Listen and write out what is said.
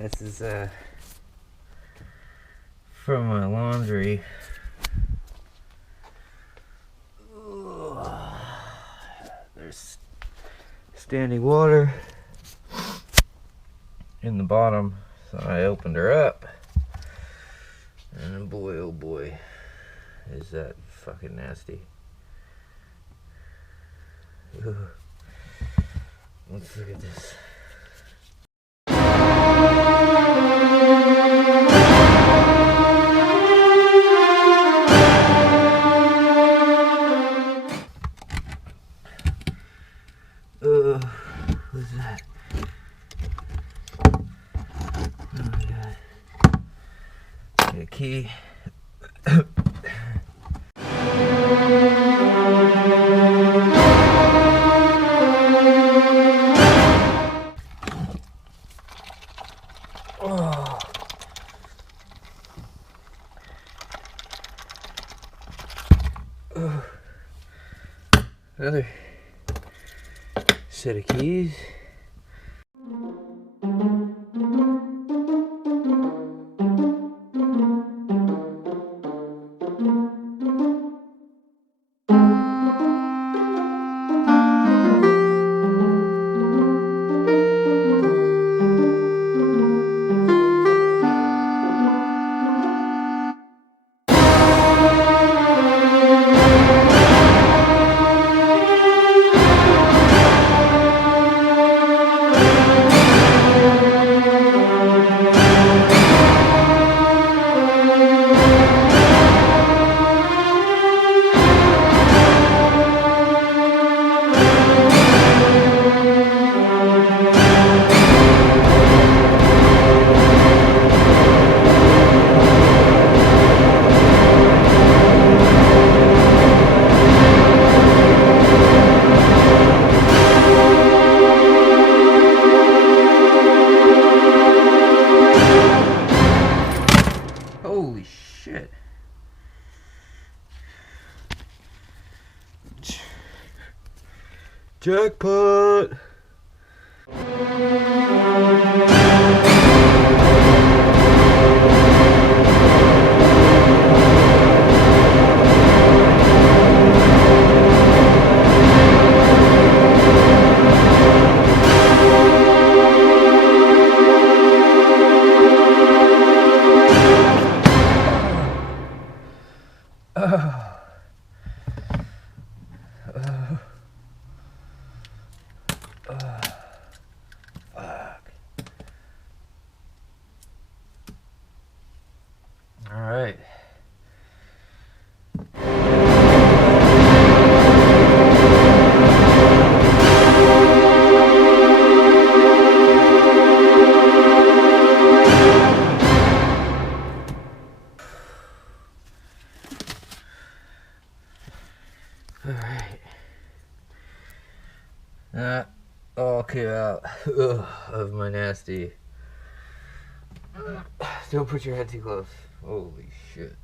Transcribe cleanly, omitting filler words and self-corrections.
This is from my laundry. There's standing water in the bottom, so I opened her up, and boy oh boy is that fucking nasty. Ugh. Let's look at this. What's that? Oh my god. Get a key. Oh. Oh. Another set of keys. Holy shit. Jackpot! Fuck. All right. All right. That all came out of my nasty. Don't put your head too close. Holy shit.